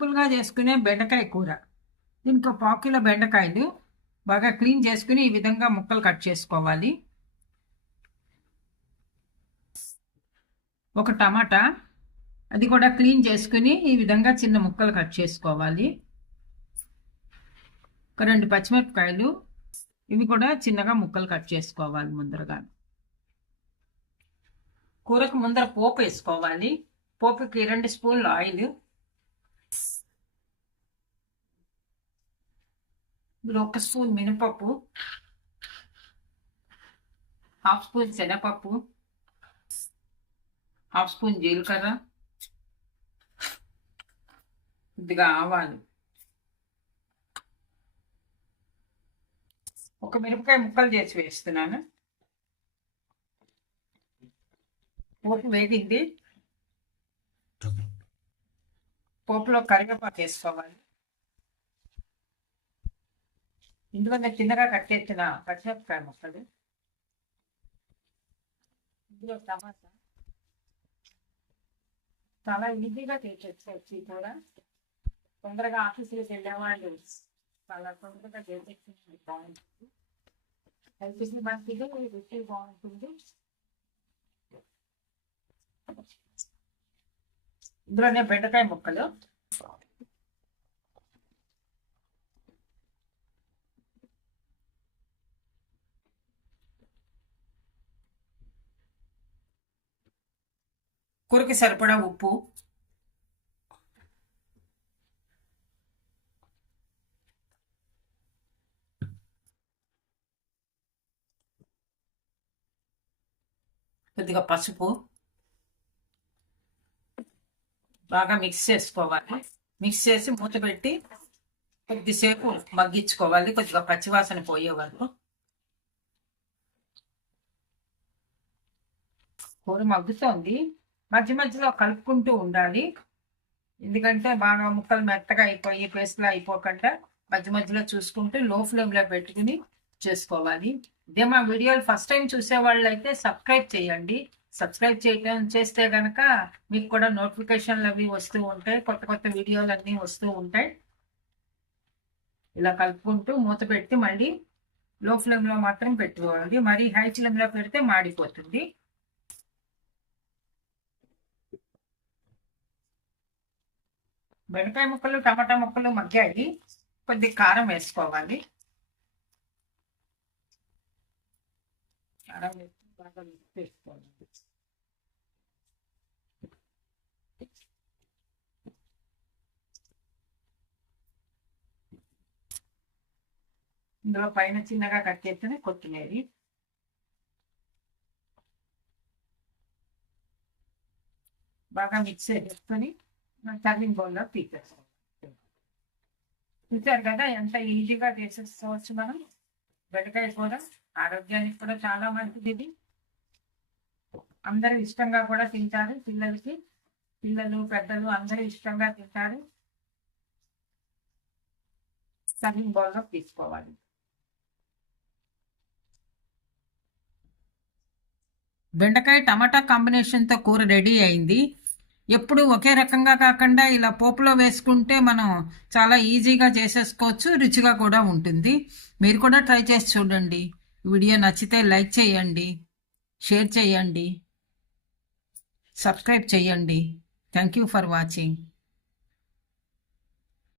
సింపుల్గా చేసుకునే బెండకాయ కూర. దీనికి ఒక పావు కిలో బెండకాయలు బాగా క్లీన్ చేసుకుని ఈ విధంగా ముక్కలు కట్ చేసుకోవాలి. ఒక టమాటా అది కూడా క్లీన్ చేసుకుని ఈ విధంగా చిన్న ముక్కలు కట్ చేసుకోవాలి. ఒక 2 పచ్చిమిరపకాయలు ఇవి కూడా చిన్నగా ముక్కలు కట్ చేసుకోవాలి. ముందరగా కూరకు ముందర పోపు వేసుకోవాలి. పోపుకి 2 స్పూన్లు ఆయిల్, ఇందులో 1 స్పూన్ మినపప్పు, హాఫ్ స్పూన్ శనగపప్పు, హాఫ్ స్పూన్ జీలకర్ర, కొద్దిగా ఆవాలు, ఒక మిరపకాయ ముక్కలు చేసి వేస్తున్నాను. పోపు వేగింది. పోపులో కరివేపాకు వేసుకోవాలి. ఇందులో నేను చిన్నగా కట్ చేసిన పచ్చిమిరపకాయ ముక్కలు, ఇందులో టమాటా. చాలా ఈజీగా చేసేసుకోవచ్చు ఈ కూర. తొందరగా ఆఫీసులకు వెళ్ళేవాళ్ళు చాలా తొందరగా చేసేసి బాగుంటుంది. హెల్త్కి మంచిది, రుచి బాగుంటుంది. ఇందులోనే బెండకాయ ముక్కలు, కూరకి సరిపడా ఉప్పు, కొద్దిగా పసుపు, బాగా మిక్స్ చేసుకోవాలి. మిక్స్ చేసి మూత పెట్టి కొద్దిసేపు మగ్గించుకోవాలి, కొద్దిగా పచ్చివాసన పోయే వరకు. కూర మగ్గుతోంది, మధ్య మధ్యలో కలుపుకుంటూ ఉండాలి. ఎందుకంటే బాగా ముక్కలు మెత్తగా అయిపోయి పేస్ట్లా అయిపోకుండా మధ్య మధ్యలో చూసుకుంటూ లో ఫ్లేమ్లో పెట్టుకుని చేసుకోవాలి. ఇదే మా వీడియోలు ఫస్ట్ టైం చూసే వాళ్ళు అయితే సబ్స్క్రైబ్ చేయండి. సబ్స్క్రైబ్ చేస్తే కనుక మీకు కూడా నోటిఫికేషన్లు అవి వస్తూ ఉంటాయి, కొత్త కొత్త వీడియోలు అన్నీ వస్తూ ఉంటాయి. ఇలా కలుపుకుంటూ మూత పెట్టి మళ్ళీ లో ఫ్లేమ్లో మాత్రం పెట్టుకోవాలి. మరీ హై ఫ్లేమ్లో పెడితే మాడిపోతుంది. బెండకాయ ముక్కలు టమాటా ముక్కలు మగ్గాయి. కొద్దిగా కారం వేసుకోవాలి. కారం వేసి బాగా మిక్స్ చేసుకోవాలి. ఇందులో పైన చిన్నగా కట్ చేస్తేనే కొత్తిమీర, బాగా మిక్స్ చేసుకొని సర్వింగ్ బౌల్లో తీసేసుకోవాలి. చూసారు కదా ఎంత ఈజీగా చేసేసుకోవచ్చు మనం. బెండకాయ కూర ఆరోగ్యానికి కూడా చాలా మంచిది. ఇది అందరూ ఇష్టంగా కూడా తింటారు. పిల్లలు పెద్దలు అందరూ ఇష్టంగా తింటారు. సర్వింగ్ బౌల్లో తీసుకోవాలి. బెండకాయ టమాటా కాంబినేషన్తో కూర రెడీ అయింది. ఎప్పుడు ఒకే రకంగా కాకుండా ఇలా పోపులో వేసుకుంటే మనం చాలా ఈజీగా చేసేసుకోవచ్చు, రుచిగా కూడా ఉంటుంది. మీరు కూడా ట్రై చేసి చూడండి. వీడియో నచ్చితే లైక్ చేయండి, షేర్ చేయండి, సబ్స్క్రైబ్ చేయండి. Thank you for watching.